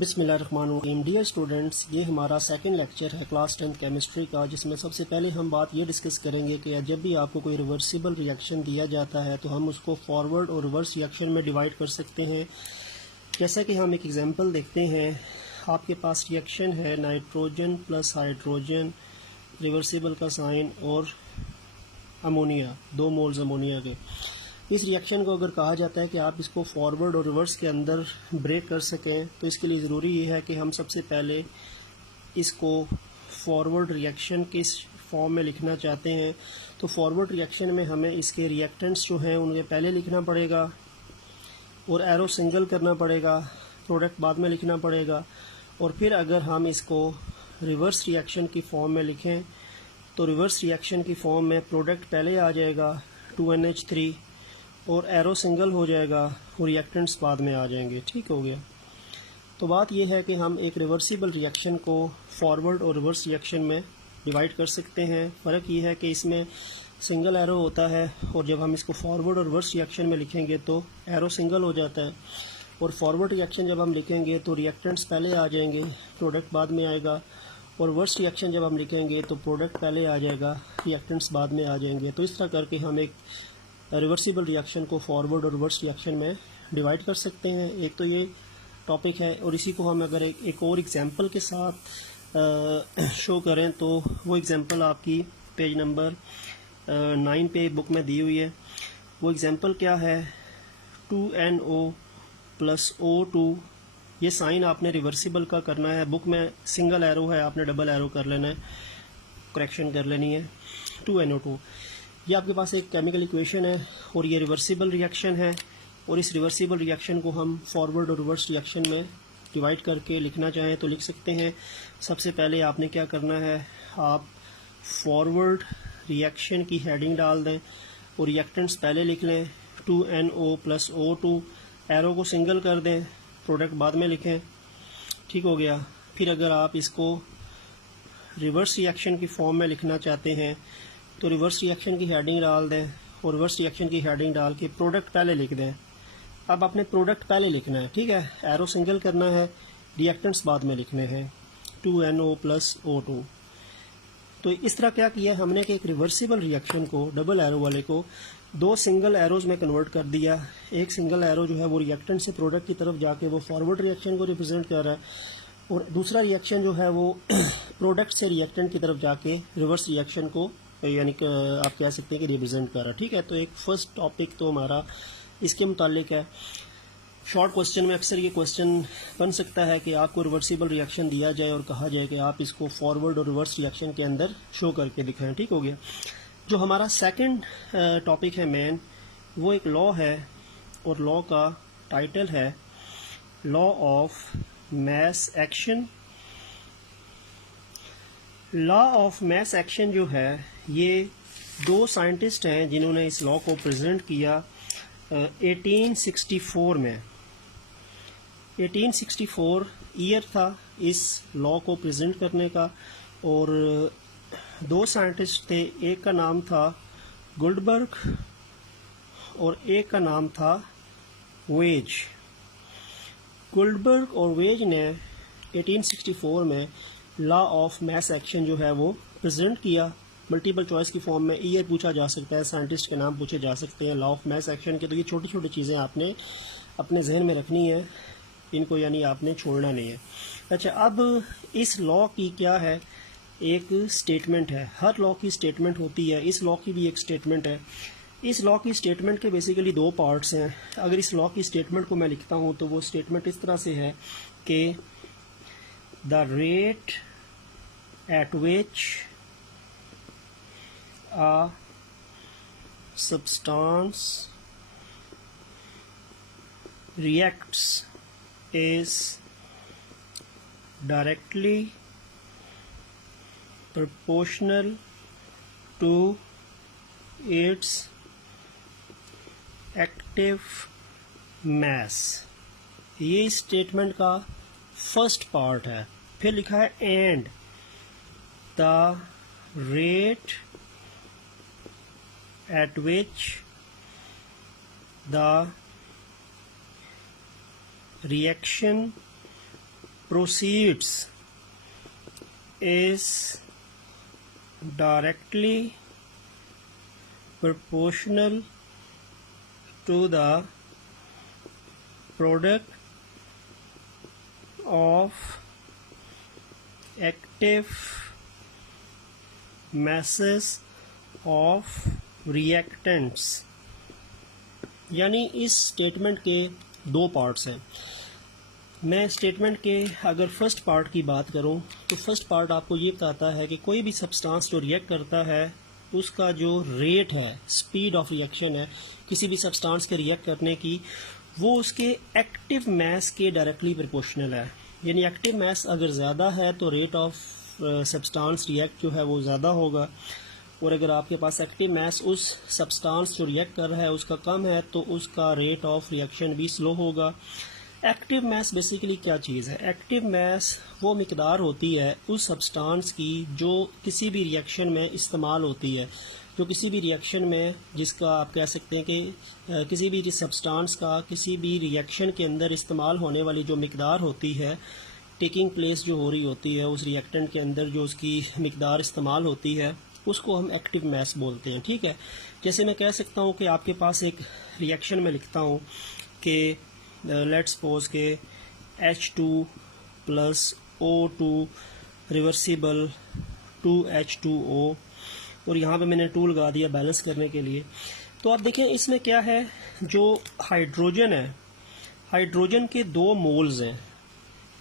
बिस्मिल्लाहिर्रहमानिर्रहीम। Dear students, ये हमारा सेकंड लेक्चर है क्लास 10 केमिस्ट्री का, जिसमें सबसे पहले हम बात ये डिस्कस करेंगे कि जब भी आपको कोई रिवर्सिबल रिएक्शन दिया जाता है तो हम उसको फॉरवर्ड और रिवर्स रिएक्शन में डिवाइड कर सकते हैं। जैसा कि हम एक एग्जांपल देखते हैं, आपके पास रिएक्शन है नाइट्रोजन प्लस हाइड्रोजन, रिवर्सिबल का साइन, और अमोनिया, 2 मोल्स अमोनिया के। इस रिएक्शन को अगर कहा जाता है कि आप इसको फॉरवर्ड और रिवर्स के अंदर ब्रेक कर सकें, तो इसके लिए ज़रूरी ये है कि हम सबसे पहले इसको फॉरवर्ड रिएक्शन किस फॉर्म में लिखना चाहते हैं। तो फॉरवर्ड रिएक्शन में हमें इसके रिएक्टेंट्स जो हैं उनके पहले लिखना पड़ेगा और एरो सिंगल करना पड़ेगा, प्रोडक्ट बाद में लिखना पड़ेगा। और फिर अगर हम इसको रिवर्स रिएक्शन की फॉर्म में लिखें तो रिवर्स रिएक्शन की फॉर्म में प्रोडक्ट पहले आ जाएगा 2NH3 और एरो सिंगल हो जाएगा और रिएक्टेंट्स बाद में आ जाएंगे। ठीक हो गया। तो बात यह है कि हम एक रिवर्सिबल रिएक्शन को फॉरवर्ड और रिवर्स रिएक्शन में डिवाइड कर सकते हैं। फ़र्क ये है कि इसमें सिंगल एरो होता है और जब हम इसको फॉरवर्ड और रिवर्स रिएक्शन में लिखेंगे तो एरो सिंगल हो जाता है। और फॉरवर्ड रिएक्शन जब हम लिखेंगे तो रिएक्टेंट्स पहले आ जाएंगे, प्रोडक्ट बाद में आएगा। और रिवर्स रिएक्शन जब हम लिखेंगे तो प्रोडक्ट पहले आ जाएगा, रिएक्टेंट्स बाद में आ जाएंगे। तो इस तरह करके हम एक रिवर्सिबल रिएक्शन को फॉरवर्ड और रिवर्स रिएक्शन में डिवाइड कर सकते हैं। एक तो ये टॉपिक है, और इसी को हम अगर एक और एग्जांपल के साथ शो करें तो वो एग्जांपल आपकी पेज नंबर 9 पे बुक में दी हुई है। वो एग्जांपल क्या है, 2NO प्लस O2। ये साइन आपने रिवर्सिबल का करना है। बुक में सिंगल एरो है, आपने डबल एरो कर लेना है, करेक्शन कर लेनी है। 2NO2 ये आपके पास एक केमिकल इक्वेशन है और ये रिवर्सिबल रिएक्शन है। और इस रिवर्सिबल रिएक्शन को हम फॉरवर्ड और रिवर्स रिएक्शन में डिवाइड करके लिखना चाहें तो लिख सकते हैं। सबसे पहले आपने क्या करना है, आप फॉरवर्ड रिएक्शन की हेडिंग डाल दें और रिएक्टेंट्स पहले लिख लें, 2NO प्लस O2, एरो को सिंगल कर दें, प्रोडक्ट बाद में लिखें। ठीक हो गया। फिर अगर आप इसको रिवर्स रिएक्शन की फॉर्म में लिखना चाहते हैं तो रिवर्स रिएक्शन की हेडिंग डाल दें और रिवर्स रिएक्शन की हेडिंग डाल के प्रोडक्ट पहले लिख दें। अब आपने प्रोडक्ट पहले लिखना है, ठीक है, एरो सिंगल करना है, रिएक्टेंट्स बाद में लिखने हैं, 2NO प्लस O2। तो इस तरह क्या किया हमने कि एक रिवर्सिबल रिएक्शन को, डबल एरो वाले को, 2 सिंगल एरोज में कन्वर्ट कर दिया। एक सिंगल एरो जो है वो रिएक्टेंट से प्रोडक्ट की तरफ जाके वो फॉरवर्ड रिएक्शन को रिप्रेजेंट कर रहा है, और दूसरा रिएक्शन जो है वो प्रोडक्ट से रिएक्टेंट की तरफ जाके रिवर्स रिएक्शन को, यानी कि आप कह सकते हैं कि रिप्रेजेंट कर रहा है। ठीक है। तो एक फर्स्ट टॉपिक तो हमारा इसके मुतालिक है। शॉर्ट क्वेश्चन में अक्सर ये क्वेश्चन बन सकता है कि आपको रिवर्सिबल रिएक्शन दिया जाए और कहा जाए कि आप इसको फॉरवर्ड और रिवर्स रिएक्शन के अंदर शो करके दिखाएं। ठीक हो गया। जो हमारा सेकंड टॉपिक है मेन, वो एक लॉ है और लॉ का टाइटल है law of mass action. Law of mass action जो है, ये 2 साइंटिस्ट हैं जिन्होंने इस लॉ को प्रेजेंट किया 1864 में। 1864 ईयर था इस लॉ को प्रेजेंट करने का। और 2 साइंटिस्ट थे, एक का नाम था गुल्डबर्ग और एक का नाम था वेज। गुल्डबर्ग और वेज ने 1864 में लॉ ऑफ मास एक्शन जो है वो प्रेजेंट किया। मल्टीपल चॉइस की फॉर्म में ईयर पूछा जा सकता है, साइंटिस्ट के नाम पूछे जा सकते हैं लॉ ऑफ मास एक्शन के। तो ये छोटी छोटी चीज़ें आपने अपने जहन में रखनी है, इनको यानी आपने छोड़ना नहीं है। अच्छा, अब इस लॉ की क्या है, एक स्टेटमेंट है। हर लॉ की स्टेटमेंट होती है, इस लॉ की भी एक स्टेटमेंट है। इस लॉ की स्टेटमेंट के बेसिकली 2 पार्ट्स हैं। अगर इस लॉ की स्टेटमेंट को मैं लिखता हूँ तो वो स्टेटमेंट इस तरह से है कि the rate at which a substance reacts is directly proportional to its active mass। ये स्टेटमेंट का फर्स्ट पार्ट है। फिर लिखा है and the rate at which the reaction proceeds is directly proportional to the product of active masses of reactants। यानी इस statement के दो पार्ट्स हैं। मैं स्टेटमेंट के अगर फर्स्ट पार्ट की बात करूं तो फर्स्ट पार्ट आपको ये बताता है कि कोई भी सब्सटेंस जो रिएक्ट करता है उसका जो रेट है, स्पीड ऑफ रिएक्शन है किसी भी सब्सटेंस के रिएक्ट करने की, वो उसके एक्टिव मास के डायरेक्टली प्रोपोर्शनल है। यानी एक्टिव मास अगर ज़्यादा है तो रेट ऑफ सब्सटेंस रिएक्ट जो है वो ज़्यादा होगा, और अगर आपके पास एक्टिव मास उस सब्सटेंस जो रिएक्ट कर रहा है उसका कम है तो उसका रेट ऑफ रिएक्शन भी स्लो होगा। एक्टिव मास बेसिकली क्या चीज़ है? एक्टिव मास वो मिकदार होती है उस सब्सटेंस की जो किसी भी रिएक्शन में इस्तेमाल होती है, जो किसी भी रिएक्शन में, जिसका आप कह सकते हैं कि किसी भी सब्सटेंस का किसी भी रिएक्शन के अंदर इस्तेमाल होने वाली जो मिकदार होती है, टेकिंग प्लेस जो हो रही होती है उस रिएक्टेंट के अंदर, जो उसकी मिकदार इस्तेमाल होती है उसको हम एक्टिव मास बोलते हैं। ठीक है, जैसे मैं कह सकता हूँ कि आपके पास एक रिएक्शन में लिखता हूँ कि लेट्स सपोज के H2 plus O2 reversible 2H2O, और यहाँ पे मैंने 2 लगा दिया बैलेंस करने के लिए। तो आप देखें इसमें क्या है, जो हाइड्रोजन है, हाइड्रोजन के 2 मोल्स हैं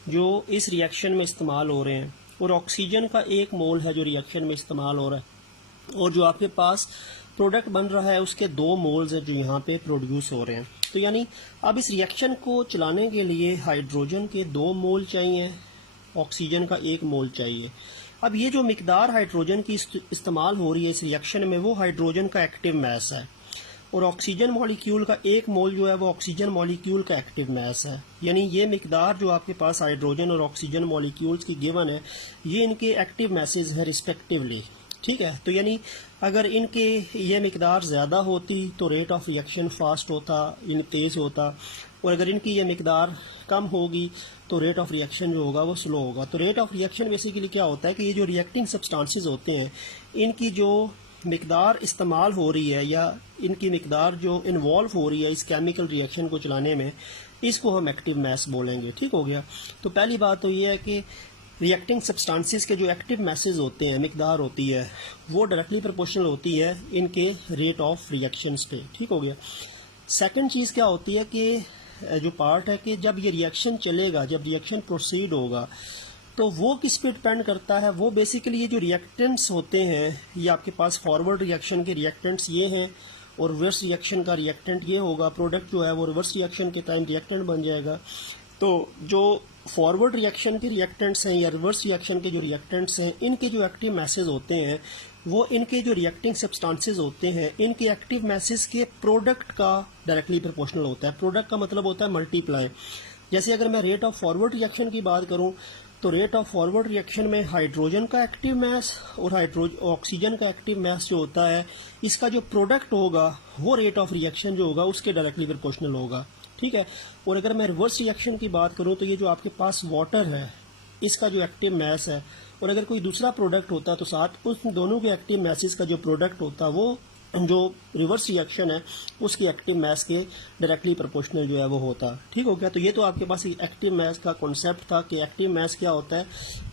जो इस रिएक्शन में इस्तेमाल हो रहे हैं, और ऑक्सीजन का 1 मोल है जो रिएक्शन में इस्तेमाल हो रहा है, और जो आपके पास प्रोडक्ट बन रहा है उसके 2 मोल्स हैं जो यहाँ पे प्रोड्यूस हो रहे हैं। तो यानी अब इस रिएक्शन को चलाने के लिए हाइड्रोजन के 2 मोल चाहिए, ऑक्सीजन का 1 मोल चाहिए। अब ये जो मिकदार हाइड्रोजन की इस्तेमाल हो रही है इस रिएक्शन में वो हाइड्रोजन का एक्टिव मास है, और ऑक्सीजन मॉलिक्यूल का 1 मोल जो है वो ऑक्सीजन मॉलिक्यूल का एक्टिव मास है। यानी ये मिकदार जो आपके पास हाइड्रोजन और ऑक्सीजन मॉलिक्यूल्स की गिवन है ये इनके एक्टिव मासेज है रिस्पेक्टिवली। ठीक है, तो यानी अगर इनके ये मिकदार ज़्यादा होती तो रेट ऑफ रिएक्शन फास्ट होता, तेज़ होता, और अगर इनकी ये मिकदार कम होगी तो रेट ऑफ रिएक्शन जो होगा वो स्लो होगा। तो रेट ऑफ रिएक्शन बेसिकली क्या होता है कि ये जो रिएक्टिंग सब्सटेंसेस होते हैं इनकी जो मिकदार इस्तेमाल हो रही है या इनकी मिकदार जो इन्वॉल्व हो रही है इस केमिकल रिएक्शन को चलाने में, इसको हम एक्टिव मास बोलेंगे। ठीक हो गया। तो पहली बात तो ये है कि रिएक्टिंग सब्सटेंसेस के जो एक्टिव मासेस होते हैं, मिकदार होती है, वो डायरेक्टली प्रोपोर्शनल होती है इनके रेट ऑफ रिएक्शंस पे। ठीक हो गया। सेकंड चीज़ क्या होती है कि जो पार्ट है कि जब ये रिएक्शन चलेगा, जब रिएक्शन प्रोसीड होगा तो वो किस पे डिपेंड करता है, वो बेसिकली ये जो रिएक्टेंट्स होते हैं ये आपके पास फॉरवर्ड रिएक्शन के रिएक्टेंट्स ये हैं, और रिवर्स रिएक्शन का रिएक्टेंट ये होगा। प्रोडक्ट जो है वो रिवर्स रिएक्शन के टाइम रिएक्टेंट बन जाएगा। तो जो फॉरवर्ड रिएक्शन के रिएक्टेंट्स हैं या रिवर्स रिएक्शन के जो रिएक्टेंट्स हैं इनके जो एक्टिव मासेस होते हैं वो इनके जो रिएक्टिंग सब्सटेंसेस होते हैं इनके एक्टिव मासेस के प्रोडक्ट का डायरेक्टली प्रोपोर्शनल होता है। प्रोडक्ट का मतलब होता है मल्टीप्लाई। जैसे अगर मैं रेट ऑफ फॉरवर्ड रिएक्शन की बात करूं तो रेट ऑफ फॉरवर्ड रिएक्शन में हाइड्रोजन का एक्टिव मास और ऑक्सीजन का एक्टिव मास जो होता है इसका जो प्रोडक्ट होगा वो रेट ऑफ रिएक्शन जो होगा उसके डायरेक्टली प्रोपोर्शनल होगा। ठीक है। और अगर मैं रिवर्स रिएक्शन की बात करूं तो ये जो आपके पास वाटर है इसका जो एक्टिव मास है, और अगर कोई दूसरा प्रोडक्ट होता तो साथ उस दोनों के एक्टिव मासेस का जो प्रोडक्ट होता वो जो रिवर्स रिएक्शन है उसकी एक्टिव मास के डायरेक्टली प्रोपोर्शनल जो है वो होता। ठीक हो गया। तो ये तो आपके पास एक एक्टिव मास का कॉन्सेप्ट था कि एक्टिव मास क्या होता है।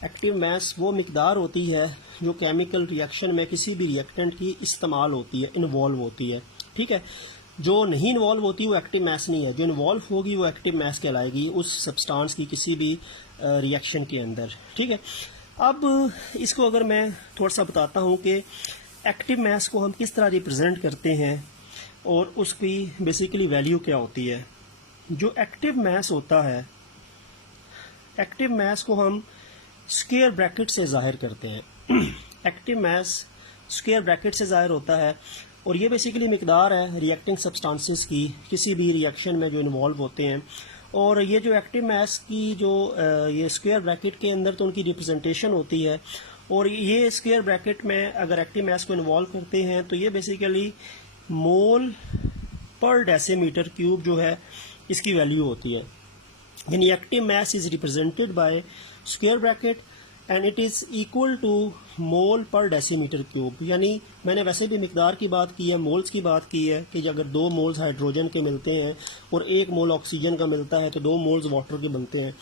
एक्टिव मास वो मिकदार होती है जो केमिकल रिएक्शन में किसी भी रिएक्टेंट की इस्तेमाल होती है, इन्वॉल्व होती है। ठीक है। जो नहीं इन्वॉल्व होती वो एक्टिव मास नहीं है, जो इन्वॉल्व होगी वो एक्टिव मास कहलाएगी उस सब्सटेंस की किसी भी रिएक्शन के अंदर। ठीक है। अब इसको अगर मैं थोड़ा सा बताता हूँ कि एक्टिव मास को हम किस तरह रिप्रेजेंट करते हैं और उसकी बेसिकली वैल्यू क्या होती है। जो एक्टिव मास होता है, एक्टिव मास को हम स्क्वायर ब्रैकेट से जाहिर करते हैं। एक्टिव मास स्क्वायर ब्रैकेट से जाहिर होता है और ये बेसिकली मिकदार है रिएक्टिंग सब्सटेंसेस की किसी भी रिएक्शन में जो इन्वॉल्व होते हैं। और ये जो एक्टिव मास की जो ये स्क्वायर ब्रैकेट के अंदर तो उनकी रिप्रेजेंटेशन होती है, और ये स्क्वायर ब्रैकेट में अगर एक्टिव मास को इन्वॉल्व करते हैं तो ये बेसिकली मोल पर डेसीमीटर क्यूब जो है इसकी वैल्यू होती है। यानी active mass is represented by square bracket and it is equal to mole per decimetre cube. यानी मैंने वैसे भी मिकदार की बात की है, मोल्स की बात की है कि अगर 2 मोल्स हाइड्रोजन के मिलते हैं और 1 मोल ऑक्सीजन का मिलता है तो 2 मोल्स वाटर के बनते हैं,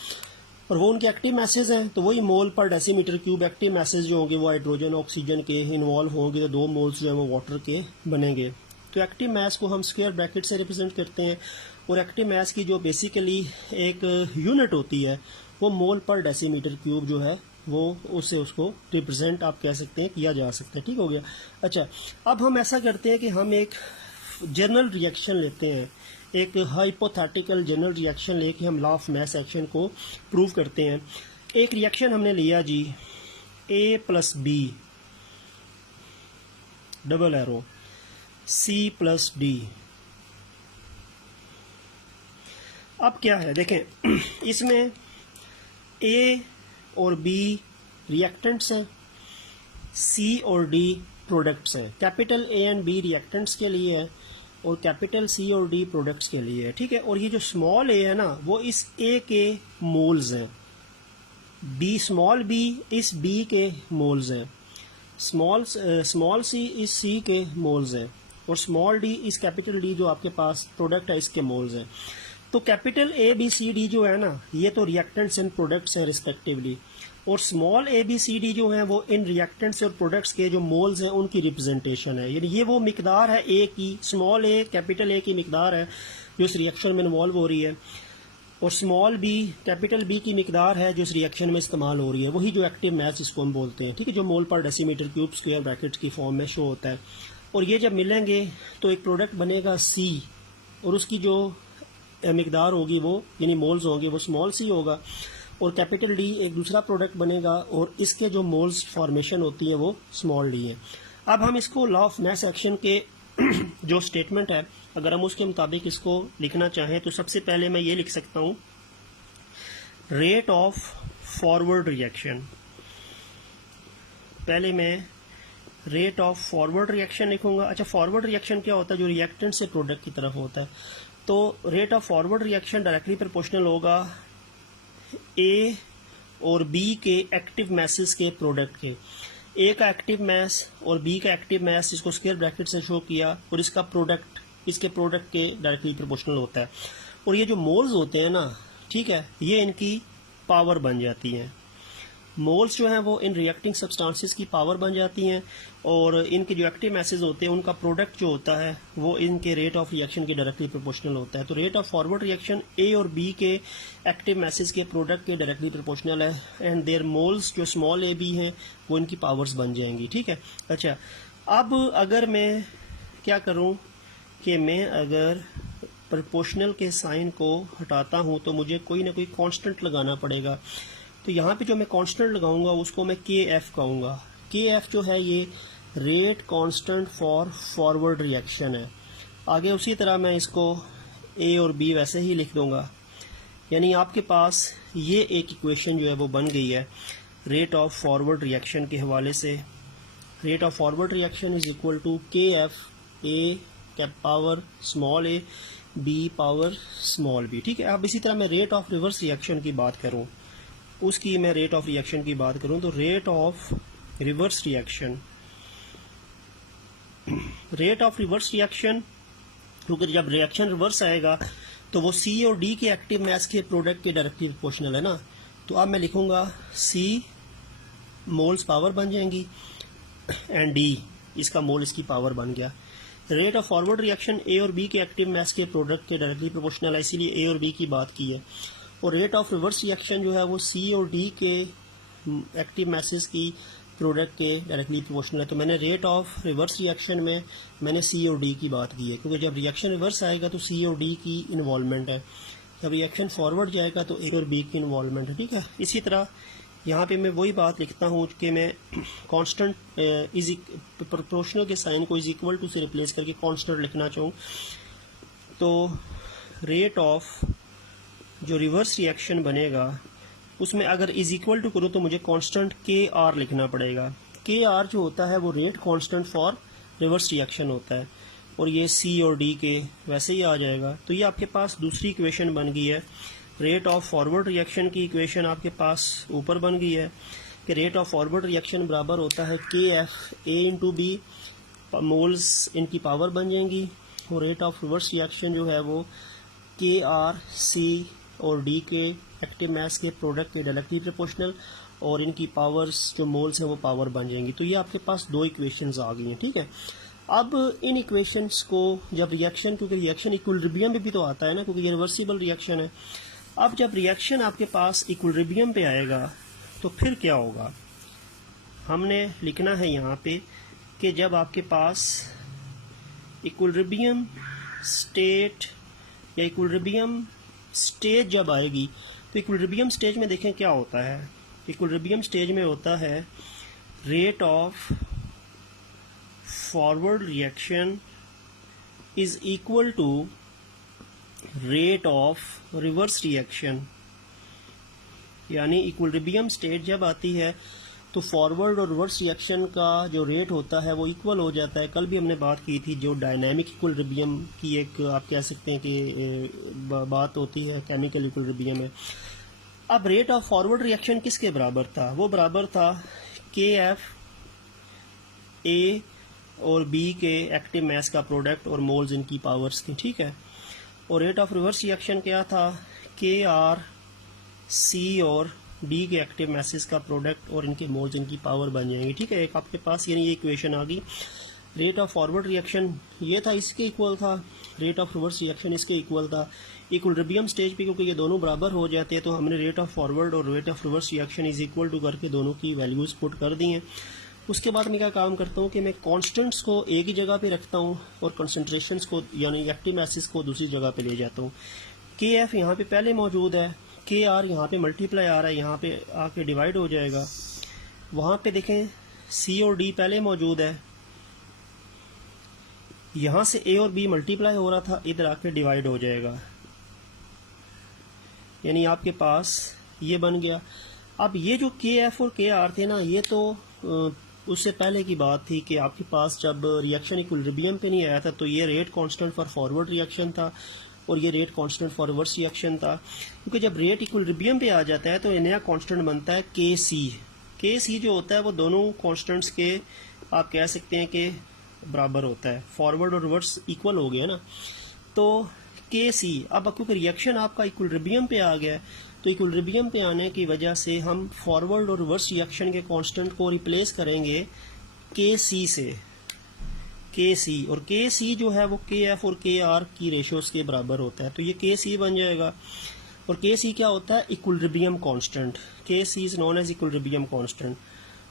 और वो उनके एक्टिव मैसेज हैं, तो वही मोल per decimetre cube active message जो होंगे वो हाइड्रोजन ऑक्सीजन के इन्वॉल्व होंगे, तो 2 मोल्स जो है वो वाटर के बनेंगे। तो एक्टिव मास को हम स्क्वायर ब्रैकेट से रिप्रेजेंट करते हैं, और एक्टिव मास की जो बेसिकली एक यूनिट होती है वो मोल पर डेसीमीटर क्यूब जो है वो उससे उसको रिप्रेजेंट आप कह सकते हैं किया जा सकता है। ठीक हो गया। अच्छा, अब हम ऐसा करते हैं कि हम एक जनरल रिएक्शन लेते हैं, एक हाइपोथेटिकल जनरल रिएक्शन लेके हम लॉ ऑफ मास एक्शन को प्रूव करते हैं। एक रिएक्शन हमने लिया जी A + B double arrow C + D। अब क्या है देखें, इसमें A और B रिएक्टेंट्स हैं, C और D प्रोडक्ट्स हैं। Capital A and B reactants के लिए है और कैपिटल C और D प्रोडक्ट्स के लिए है। ठीक है, और ये जो स्मॉल a है ना वो इस A के मोल्स हैं, स्मॉल b इस B के मोल्स हैं, स्मॉल c इस C के मोल्स हैं, और स्मॉल d इस कैपिटल D जो आपके पास प्रोडक्ट है इसके मोल्स हैं। तो capital A B C D जो है ना ये तो रिएक्टेंट्स एंड प्रोडक्ट्स हैं रिस्पेक्टिवली, और small A B C D जो हैं वो इन रिएक्टेंट्स और प्रोडक्ट्स के जो मोल्स हैं उनकी रिप्रेजेंटेशन है। यानी ये वो मिकदार है A की, स्मॉल a कैपिटल A की मिकदार है जो इस रिएक्शन में इन्वॉल्व हो रही है, और स्मॉल b कैपिटल B की मिकदार है जो इस रिएक्शन में इस्तेमाल हो रही है। वही जो एक्टिव मास इसको हम बोलते हैं। ठीक है, जो मोल per decimetre cube square brackets की फॉर्म में शो होता है। और ये जब मिलेंगे तो एक प्रोडक्ट बनेगा C, और उसकी जो मिकदार होगी वो यानी मोल्स होंगे वो स्मॉल c होगा, और कैपिटल D एक दूसरा प्रोडक्ट बनेगा और इसके जो मोल्स फॉर्मेशन होती है वो स्मॉल d है। अब हम इसको लॉ ऑफ मास एक्शन के जो स्टेटमेंट है अगर हम उसके मुताबिक इसको लिखना चाहें तो सबसे पहले मैं ये लिख सकता हूँ रेट ऑफ फॉरवर्ड रिएक्शन। पहले मैं रेट ऑफ फॉरवर्ड रिएक्शन लिखूंगा। अच्छा, फॉरवर्ड रिएक्शन क्या होता है? जो रिएक्टेंट से प्रोडक्ट की तरफ होता है। तो rate of forward reaction directly proportional होगा ए और बी के एक्टिव मैसेस के प्रोडक्ट के। ए का एक्टिव मैस और बी का एक्टिव मैस इसको स्क्वायर ब्रैकेट से शो किया, और इसका प्रोडक्ट इसके प्रोडक्ट के डायरेक्टली प्रोपोर्शनल होता है। और ये जो मोल्स होते हैं ना, ठीक है, ये इनकी पावर बन जाती हैं। मोल्स जो हैं वो इन रिएक्टिंग सब्सटेंसेस की पावर बन जाती हैं, और इनके जो एक्टिव मैसेज होते हैं उनका प्रोडक्ट जो होता है वो इनके रेट ऑफ रिएक्शन के डायरेक्टली प्रोपोर्शनल होता है। तो रेट ऑफ फॉरवर्ड रिएक्शन ए और बी के एक्टिव मैसेज के प्रोडक्ट के डायरेक्टली प्रोपोर्शनल है, एंड देयर मोल्स जो स्मॉल ए बी हैं वो इनकी पावर्स बन जाएंगी। ठीक है। अच्छा, अब अगर मैं क्या करूँ कि मैं अगर प्रोपोर्शनल के साइन को हटाता हूँ तो मुझे कोई ना कोई कांस्टेंट लगाना पड़ेगा। तो यहाँ पे जो मैं कांस्टेंट लगाऊंगा उसको मैं के एफ कहूँगा। के एफ जो है ये rate constant for forward reaction है। आगे उसी तरह मैं इसको ए और बी वैसे ही लिख दूंगा। यानी आपके पास ये एक इक्वेशन जो है वो बन गई है रेट ऑफ फॉरवर्ड रिएक्शन के हवाले से। Rate of forward reaction is equal to K F, A cap power small A, B power small B. ठीक है। अब इसी तरह मैं रेट ऑफ रिवर्स रिएक्शन की बात करूँ, उसकी मैं रेट ऑफ रिएक्शन की बात करूं तो rate of reverse reaction, rate of reverse reaction, क्योंकि जब रिएक्शन रिवर्स आएगा तो वो सी और डी के एक्टिव मास के प्रोडक्ट के डायरेक्टली प्रोपोर्शनल है ना। तो अब मैं लिखूंगा सी मोल्स पावर बन जाएंगी एंड डी इसका मोल इसकी पावर बन गया। रेट ऑफ फॉरवर्ड रिएक्शन ए और बी के एक्टिव मास के प्रोडक्ट के डायरेक्टली प्रोपोर्शनल है, इसीलिए ए और बी की बात की है। और रेट ऑफ रिवर्स रिएक्शन जो है वो सी और डी के एक्टिव मैसेज की प्रोडक्ट के डायरेक्टली प्रोपोर्शनल है। तो मैंने रेट ऑफ रिवर्स रिएक्शन में मैंने सी और डी की बात की है, क्योंकि जब रिएक्शन रिवर्स आएगा तो सी और डी की इन्वॉल्वमेंट है, जब रिएक्शन फॉरवर्ड जाएगा तो ए और बी की इन्वॉल्वमेंट है। ठीक है। इसी तरह यहाँ पे मैं वही बात लिखता हूँ कि मैं कांस्टेंट प्रोपोर्शनल के साइन को इज इक्वल टू से रिप्लेस करके कांस्टेंट लिखना चाहूँ तो रेट ऑफ जो रिवर्स रिएक्शन बनेगा उसमें अगर इज इक्वल टू करूँ तो मुझे कांस्टेंट के आर लिखना पड़ेगा। के आर जो होता है वो rate constant for reverse reaction होता है, और ये सी और डी के वैसे ही आ जाएगा। तो ये आपके पास दूसरी इक्वेशन बन गई है रेट ऑफ फॉरवर्ड रिएक्शन की इक्वेशन आपके पास ऊपर बन गई है कि रेट ऑफ फॉरवर्ड रिएक्शन बराबर होता है K F A into B, moles इनकी पावर बन जाएंगी, और रेट ऑफ रिवर्स रिएक्शन जो है वो के आर सी और डी के एक्टिव मास के प्रोडक्ट के डायरेक्टली प्रोपोर्शनल, और इनकी पावर्स जो मोल्स हैं वो पावर बन जाएंगी। तो ये आपके पास दो इक्वेशंस आ गई हैं, ठीक है। अब इन इक्वेशंस को जब रिएक्शन, क्योंकि रिएक्शन इक्विलिब्रियम में भी तो आता है ना, क्योंकि ये रिवर्सिबल रिएक्शन है। अब जब रिएक्शन आपके पास इक्विलिब्रियम पे आएगा तो फिर क्या होगा, हमने लिखना है यहाँ पे कि जब आपके पास इक्विलिब्रियम स्टेट या इक्विलिब्रियम स्टेज जब आएगी, तो इक्विलिब्रियम स्टेज में देखें क्या होता है। इक्विलिब्रियम स्टेज में होता है rate of forward reaction is equal to rate of reverse reaction, यानी इक्विलिब्रियम स्टेट जब आती है तो फॉरवर्ड और रिवर्स रिएक्शन का जो रेट होता है वो इक्वल हो जाता है। कल भी हमने बात की थी, जो डायनामिक इक्विलिब्रियम की एक आप कह सकते हैं कि बात होती है, केमिकल इक्विलिब्रियम है। अब रेट ऑफ फॉरवर्ड रिएक्शन किसके बराबर था, वो बराबर था के एफ ए और बी के एक्टिव मास का प्रोडक्ट और मोल्स इनकी पावर्स थी, ठीक है। और रेट ऑफ रिवर्स रिएक्शन क्या था, के आर सी और डी के एक्टिव मासेस का प्रोडक्ट और इनके मोल्स इनकी पावर बन जाएंगे, ठीक है। एक आपके पास यानी ये इक्वेशन आ गई। रेट ऑफ फॉरवर्ड रिएक्शन ये था, इसके इक्वल था, रेट ऑफ रिवर्स रिएक्शन इसके इक्वल था। इक्विलिब्रियम स्टेज पे क्योंकि ये दोनों बराबर हो जाते हैं तो हमने रेट ऑफ फॉरवर्ड और rate of reverse reaction is equal to करके दोनों की वैल्यूज पुट कर दी हैं। उसके बाद मैं क्या काम करता हूँ कि मैं कॉन्स्टेंट्स को एक ही जगह पे रखता हूँ और कंसनट्रेशंस को यानी एक्टिव मासेस को दूसरी जगह पे ले जाता हूँ। के एफ यहाँ पे पहले मौजूद है, के आर यहाँ पे मल्टीप्लाई आ रहा है, यहाँ पे आके डिवाइड हो जाएगा। वहाँ पे देखें सी और डी पहले मौजूद है, यहाँ से ए और बी मल्टीप्लाई हो रहा था, इधर आके डिवाइड हो जाएगा, यानी आपके पास ये बन गया। अब ये जो के एफ और के आर थे ना, ये तो उससे पहले की बात थी कि आपके पास जब रिएक्शन इक्विलिब्रियम पे नहीं आया था तो ये rate constant for forward reaction था और ये rate constant for reverse reaction था। क्योंकि जब रेट इक्विलिब्रियम पे आ जाता है तो ये नया कांस्टेंट बनता है के सी। के सी जो होता है वो दोनों कांस्टेंट्स के आप कह सकते हैं कि बराबर होता है, फॉरवर्ड और रिवर्स इक्वल हो गया ना, तो के सी। अब क्योंकि रिएक्शन आपका इक्विलिब्रियम पे आ गया तो इक्विलिब्रियम पे आने की वजह से हम फॉरवर्ड और रिवर्स रिएक्शन के कांस्टेंट को रिप्लेस करेंगे के सी से, के सी। और के सी जो है वो के एफ और के आर की रेशियोज के बराबर होता है, तो ये के सी बन जाएगा। और के सी क्या होता है, equilibrium constant. K C is known as equilibrium constant.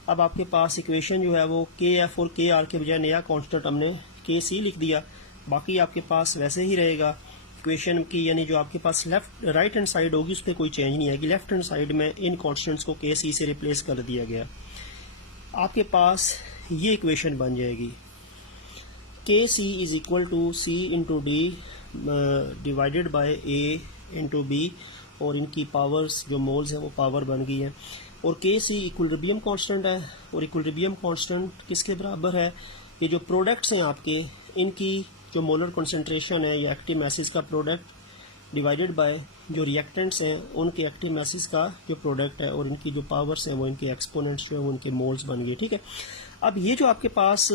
अब आपके पास इक्वेशन जो है वो के एफ और के आर के बजाय नया कांस्टेंट हमने के सी लिख दिया, बाकी आपके पास वैसे ही रहेगा इक्वेशन की, यानी जो आपके पास लेफ्ट राइट हैंड साइड होगी उस पर कोई चेंज नहीं आएगी। लेफ्ट हैंड साइड में इन कांस्टेंट्स को के सी से रिप्लेस कर दिया गया, आपके पास ये इक्वेशन बन जाएगी। K C is equal to C into D divided by A into B, और इनकी पावर्स जो मोल्स हैं वो पावर बन गई है। और के सी इक्विलिब्रियम कांस्टेंट है, और इक्विलिब्रियम कांस्टेंट किसके बराबर है, ये जो प्रोडक्ट्स हैं आपके इनकी जो मोलर कंसंट्रेशन है या एक्टिव मासेस का प्रोडक्ट डिवाइडेड बाय जो रिएक्टेंट्स हैं उनके एक्टिव मासेस का जो प्रोडक्ट है, और इनकी जो पावर्स हैं वो इनके एक्सपोनेंट्स जो है वो उनके मोल्स बन गए, ठीक है। अब ये जो आपके पास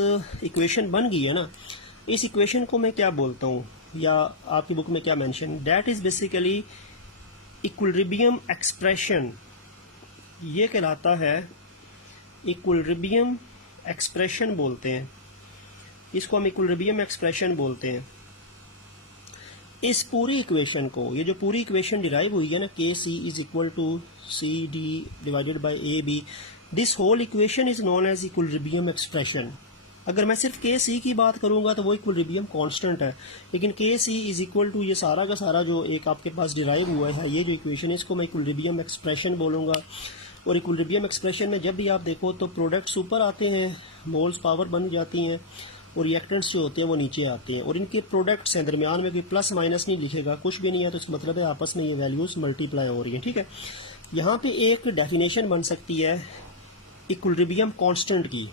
इक्वेशन बन गई है ना, इस इक्वेशन को मैं क्या बोलता हूँ या आपकी बुक में क्या mention, that is basically equilibrium expression. ये कहलाता है इक्विलिब्रियम एक्सप्रेशन बोलते हैं, इसको हम इक्विलिब्रियम एक्सप्रेशन बोलते हैं। इस पूरी इक्वेशन को, ये जो पूरी इक्वेशन डिराइव हुई है ना, K C is equal to C D divided by A B, this whole equation is known as equilibrium expression. अगर मैं सिर्फ के सी की बात करूंगा तो वो इक्विलिब्रियम कांस्टेंट है, लेकिन के सी इज इक्वल टू ये सारा का सारा जो एक आपके पास डिराइव हुआ है, ये जो इक्वेशन है इसको मैं इक्विलिब्रियम एक्सप्रेशन बोलूंगा। और इक्विलिब्रियम एक्सप्रेशन में जब भी आप देखो तो प्रोडक्ट्स ऊपर आते हैं, मोल्स पावर बन जाती हैं, और रिएक्टेंट्स जो होते हैं वो नीचे आते हैं, और इनके प्रोडक्ट्स हैं, दरमियान में कोई प्लस माइनस नहीं लिखेगा, कुछ भी नहीं है, तो इसका मतलब है आपस में ये वैल्यूज मल्टीप्लाई हो रही हैं, ठीक है। यहाँ पे एक डेफिनेशन बन सकती है इक्विलिब्रियम कांस्टेंट की,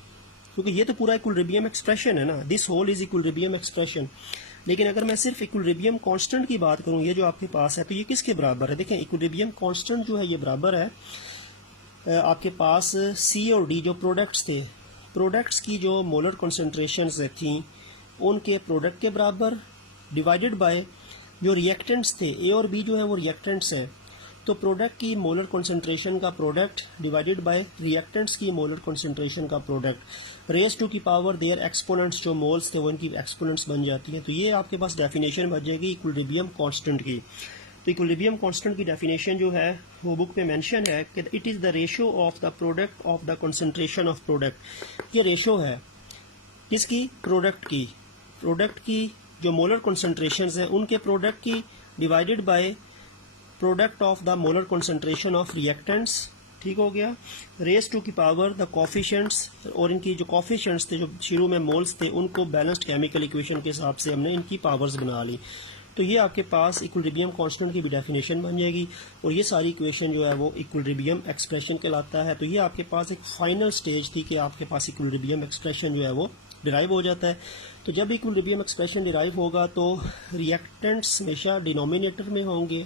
क्योंकि ये तो पूरा इक्विलिब्रियम एक्सप्रेशन है ना, this whole is equilibrium expression. लेकिन अगर मैं सिर्फ इक्विलिब्रियम कांस्टेंट की बात करूं, ये जो आपके पास है तो ये किसके बराबर है? देखें इक्विलिब्रियम कांस्टेंट जो है ये बराबर है आपके पास सी और डी जो प्रोडक्ट्स थे, प्रोडक्ट्स की जो मोलर कॉन्सेंट्रेशंस थी उनके प्रोडक्ट के बराबर डिवाइडेड बाय जो रिएक्टेंट्स थे ए और बी जो है वो रिएक्टेंट्स हैं, तो प्रोडक्ट की मोलर कॉन्सेंट्रेशन का प्रोडक्ट डिवाइडेड बाय रिएक्टेंट्स की मोलर कॉन्सेंट्रेशन का प्रोडक्ट रेज टू की पावर देयर एक्सपोनेंट्स जो मोल्स थे वो इनकी एक्सपोनेंट्स बन जाती हैं। तो ये आपके पास डेफिनेशन बन जाएगी इक्विलिब्रियम कांस्टेंट की। तो इक्विलिब्रियम कांस्टेंट की डेफिनेशन जो है वो बुक में मेंशन है कि it is the ratio of the product of the concentration of product. ये रेशो है किसकी? प्रोडक्ट की जो मोलर कॉन्सेंट्रेशंस हैं उनके प्रोडक्ट की divided by product of the molar concentration of reactants. ठीक हो गया। रेस टू की पावर द कॉफिशेंट्स, और इनकी जो कॉफिशेंट्स थे जो शुरू में मोल्स थे उनको बैलेंस्ड केमिकल इक्वेशन के हिसाब से हमने इनकी पावर्स बना ली। तो ये आपके पास इक्विलिब्रियम कांस्टेंट की भी डेफिनेशन बन जाएगी और ये सारी इक्वेशन जो है वो इक्विलिब्रियम एक्सप्रेशन कहलाता है। तो ये आपके पास एक फाइनल स्टेज थी कि आपके पास इक्विलिब्रियम एक्सप्रेशन जो है वो डिराइव हो जाता है। तो जब इक्विलिब्रियम एक्सप्रेशन डिराइव होगा तो रिएक्टेंट्स हमेशा डिनोमिनेटर में होंगे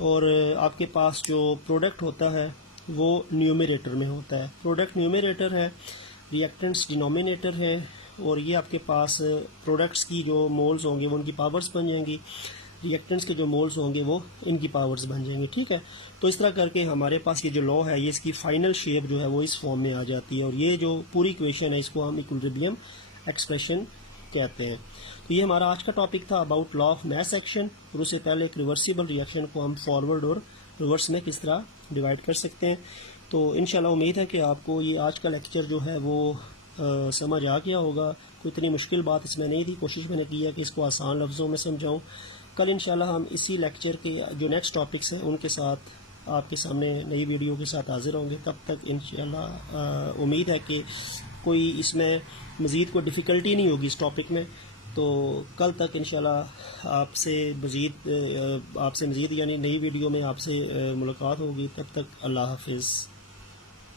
और आपके पास जो प्रोडक्ट होता है वो न्यूमरेटर में होता है। प्रोडक्ट न्यूमरेटर है, रिएक्टेंट्स डिनोमिनेटर है, और ये आपके पास प्रोडक्ट्स की जो मोल्स होंगे वो उनकी पावर्स बन जाएंगी, रिएक्टेंट्स के जो मोल्स होंगे वो इनकी पावर्स बन जाएंगे। ठीक है। तो इस तरह करके हमारे पास ये जो लॉ है ये इसकी फाइनल शेप जो है वो इस फॉर्म में आ जाती है और ये जो पूरी इक्वेशन है इसको हम इक्विलिब्रियम एक्सप्रेशन कहते हैं। तो ये हमारा आज का टॉपिक था about law of mass action, और उससे पहले एक रिवर्सिबल रिएक्शन को हम फॉरवर्ड और रिवर्स में किस तरह डिवाइड कर सकते हैं। तो इंशाल्लाह उम्मीद है कि आपको ये आज का लेक्चर जो है वो समझ आ गया होगा। कोई इतनी मुश्किल बात इसमें नहीं थी, कोशिश मैंने की है कि इसको आसान लफ्ज़ों में समझाऊँ। कल इंशाल्लाह हम इसी लेक्चर के जो नेक्स्ट टॉपिक्स हैं उनके साथ आपके सामने नई वीडियो के साथ हाजिर होंगे। तब तक इंशाल्लाह उम्मीद है कि कोई इसमें मज़ीद कोई डिफ़िकल्टी नहीं होगी इस टॉपिक में। तो कल तक इंशाल्लाह आपसे मज़ीद यानी नई वीडियो में आपसे मुलाकात होगी। तब तक अल्लाह हाफिज़।